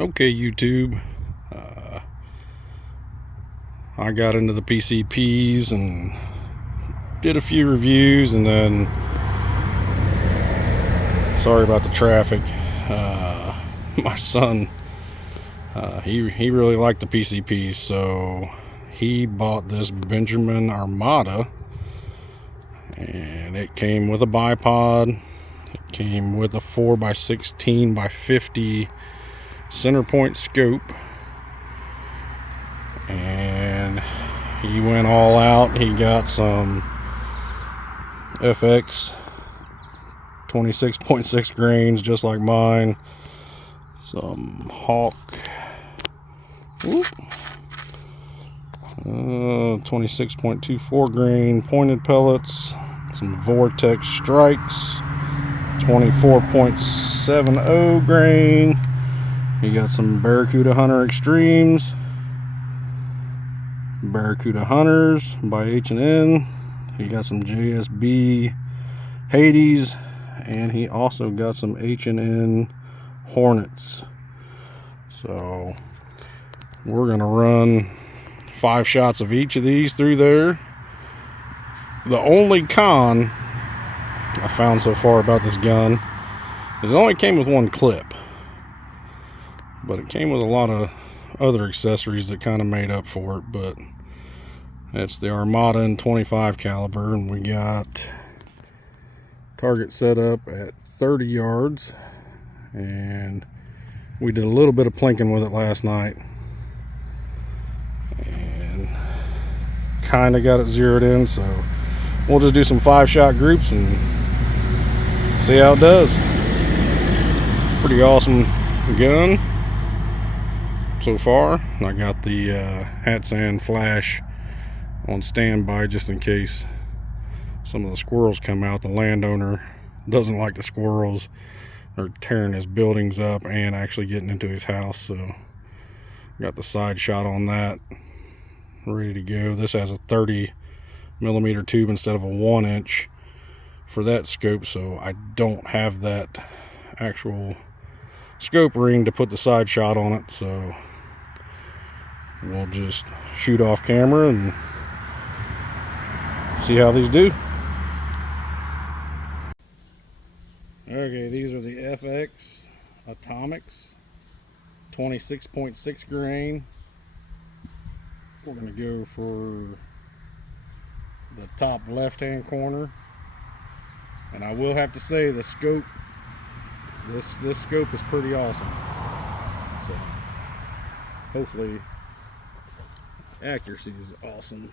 Okay, YouTube. I got into the PCPs and did a few reviews, and then sorry about the traffic. My son, he really liked the PCPs, so he bought this Benjamin Armada, and it came with a bipod. It came with a 4x16x50 center point scope, and he went all out. He got some FX 26.6 grains, just like mine. Some Hawk 26.24 grain pointed pellets. Some Vortex Strikes 24.70 grain. You got some Barracuda Hunter Extremes, Barracuda Hunters by H&N. He got some JSB Hades, and he also got some H&N Hornets. So we're gonna run 5 shots of each of these through there. The only con I found so far about this gun is it only came with one clip, but it came with a lot of other accessories that kind of made up for it. But that's the Armada in 25 caliber, and we got target set up at 30 yards, and we did a little bit of plinking with it last night and kind of got it zeroed in, so we'll just do some 5-shot groups and see how it does. Pretty awesome gun so far. I got the Hatsan flash on standby just in case some of the squirrels come out. The landowner doesn't like the squirrels. They're tearing his buildings up and actually getting into his house, so got the side shot on that ready to go. This has a 30mm tube instead of a 1-inch for that scope, so I don't have that actual scope ring to put the side shot on it, so we'll just shoot off camera and see how these do. Okay, these are the FX Atomics 26.6 grain. We're going to go for the top left hand corner, and I will have to say the scope, this scope is pretty awesome, so hopefully accuracy is awesome.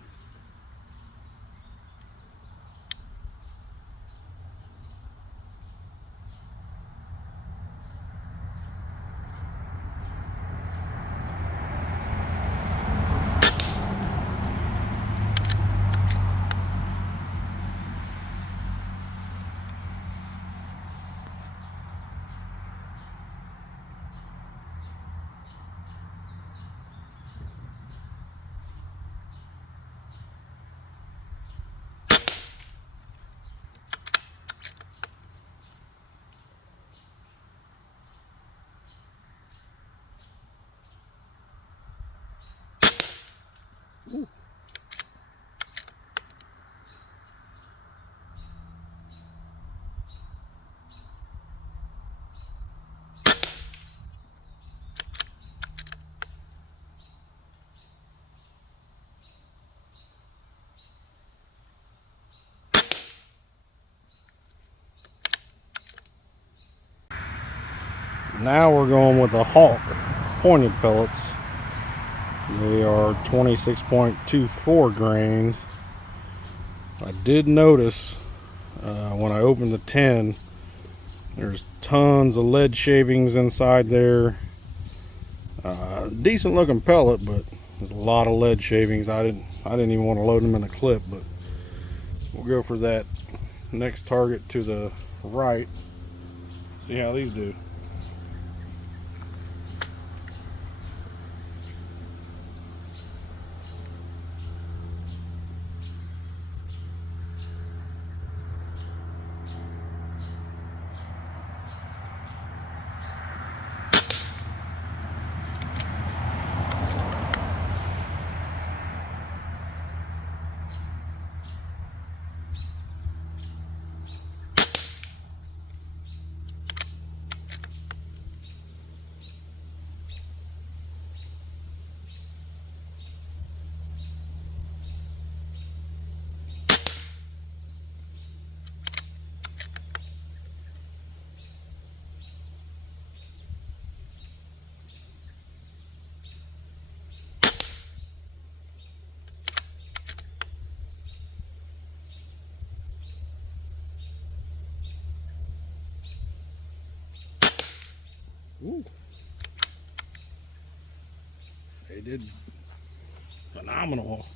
Ooh. Now we're going with the Hawk pointed pellets. They are 26.24 grains. I did notice when I opened the tin, there's tons of lead shavings inside there. Decent looking pellet, but there's a lot of lead shavings. I didn't even want to load them in a clip, but we'll go for that next target to the right. See how these do. Ooh. They did phenomenal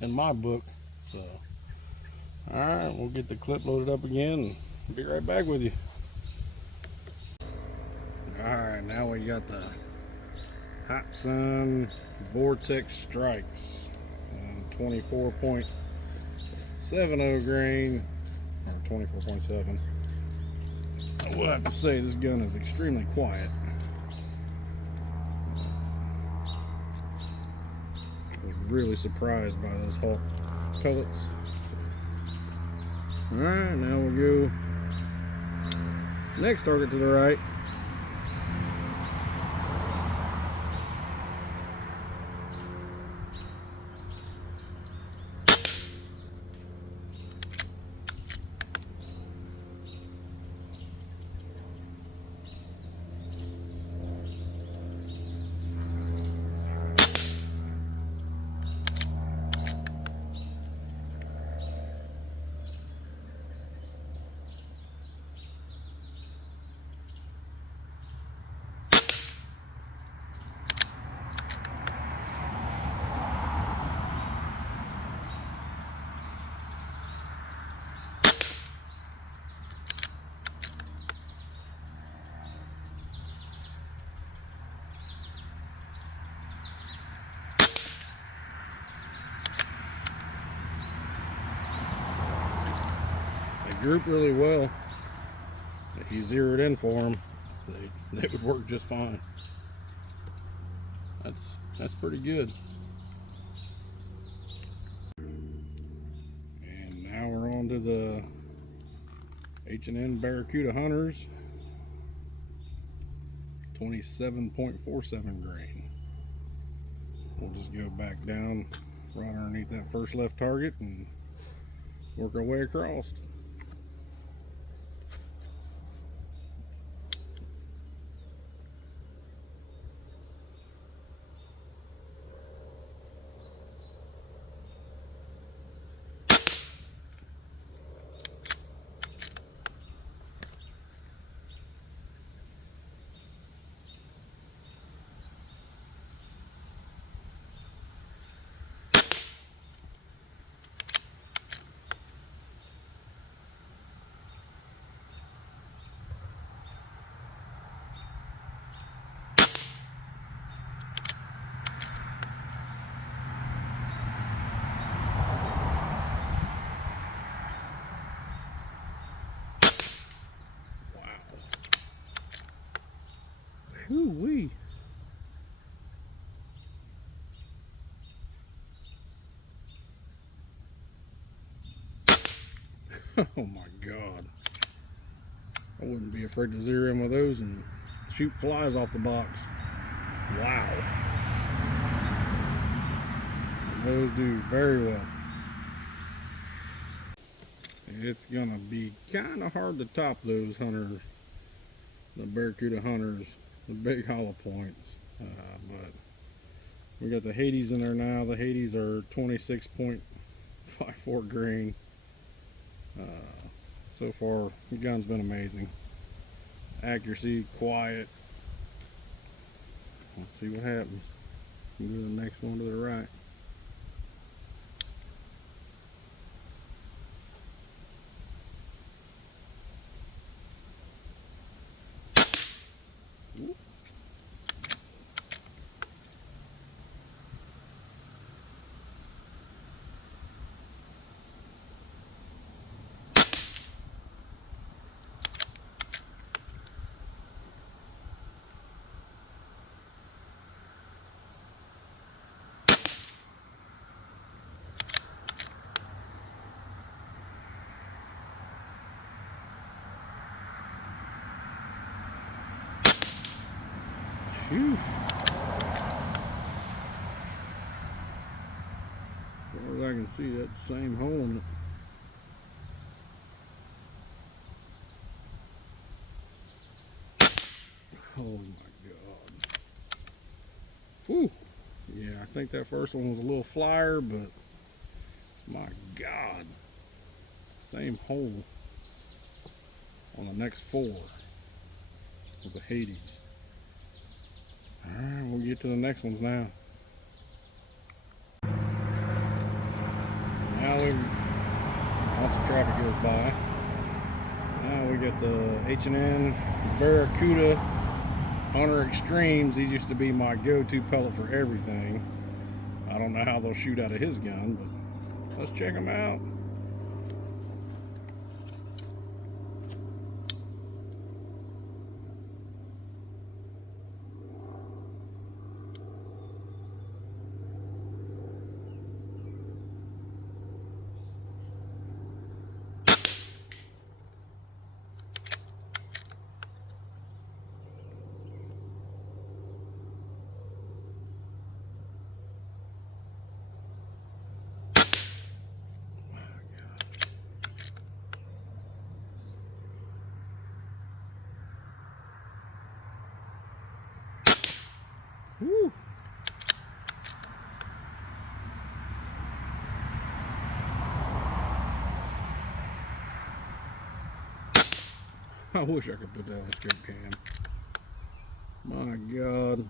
in my book. So, all right, we'll get the clip loaded up again and be right back with you. All right, now we got the Hot Sun Vortex Strikes, 24.70 grain, or 24.7. I will have to say this gun is extremely quiet. I was really surprised by those Hulk pellets. All right, now we'll go next target to the right. Group really well. If you zeroed in for them, they would work just fine. That's pretty good. And now we're on to the H&N Barracuda Hunters, 27.47 grain. We'll just go back down right underneath that first left target and work our way across. Whoo-wee. Oh my God. I wouldn't be afraid to zero in with those and shoot flies off the box. Wow. And those do very well. It's gonna be kind of hard to top those hunters, the Barracuda Hunters, the big hollow points. But we got the Hades in there now. The Hades are 26.54 grain. So far, the gun's been amazing. Accuracy, quiet. Let's see what happens. We'll do the next one to the right. Phew. As far as I can see, that's the same hole in it. Oh my God. Whew. Yeah, I think that first one was a little flyer, but my God. Same hole on the next four with the Hades. Alright, we'll get to the next ones now. Now once the traffic goes by, now we got the H&N Barracuda Hunter Extremes. These used to be my go-to pellet for everything. I don't know how they'll shoot out of his gun, but let's check them out. Woo. I wish I could put that on scope cam. My God.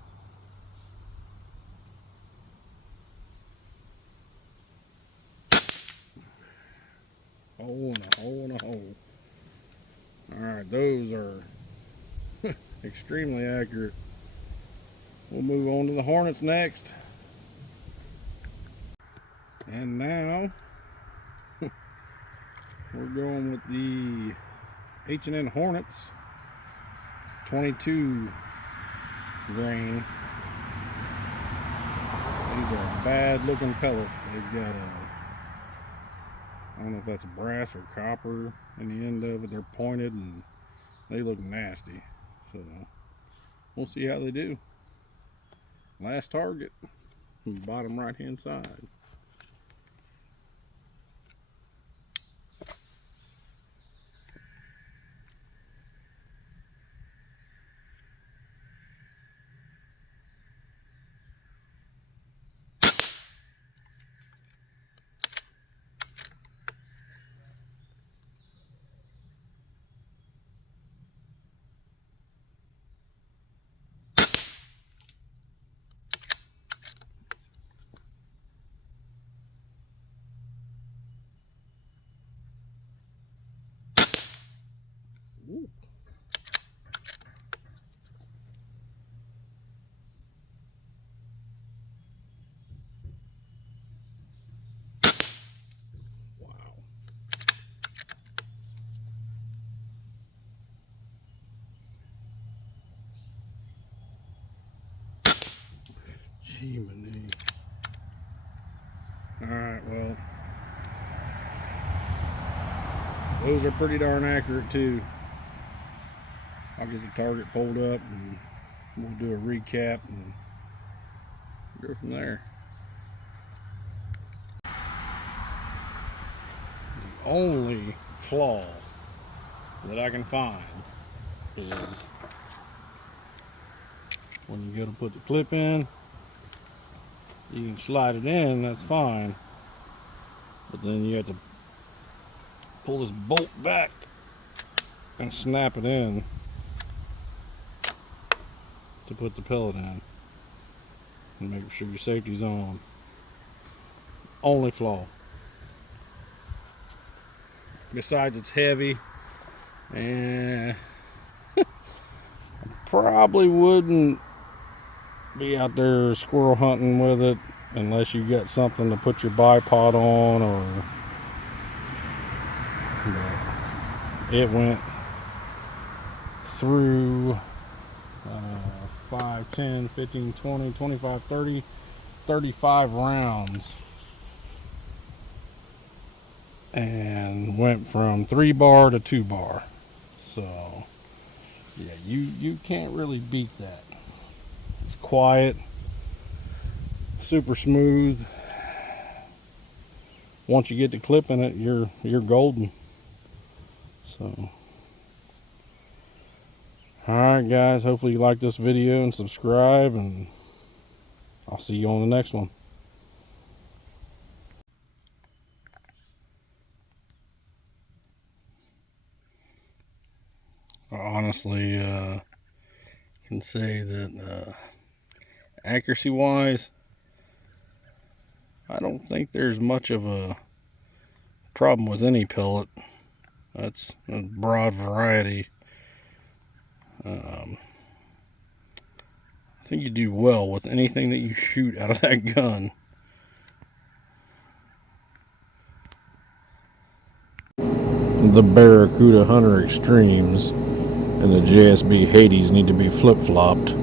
Hole and a hole and a hole. Alright, those are extremely accurate. We'll move on to the Hornets next. And now we're going with the H&N Hornets 22 grain. These are a bad looking pellet. They've got I don't know if that's brass or copper in the end of it. They're pointed and they look nasty. So we'll see how they do. Last target, bottom right hand side. Ooh. Wow. Gee-many. Alright, well, those are pretty darn accurate too. I'll get the target pulled up and we'll do a recap and go from there. The only flaw that I can find is when you go to put the clip in, you can slide it in, that's fine, but then you have to pull this bolt back and snap it in to put the pellet in and make sure your safety's on. Only flaw. Besides, it's heavy and probably wouldn't be out there squirrel hunting with it unless you got something to put your bipod on, or it went through 5, 10, 15, 20, 25, 30, 35 rounds and went from 3 bar to 2 bar. So yeah, you can't really beat that. It's quiet, super smooth. Once you get to clipping it, you're golden. So alright guys, hopefully you like this video and subscribe, and I'll see you on the next one. I honestly can say that accuracy wise, I don't think there's much of a problem with any pellet. That's a broad variety. I think you do well with anything that you shoot out of that gun. The Barracuda Hunter Extremes and the JSB Hades need to be flip-flopped.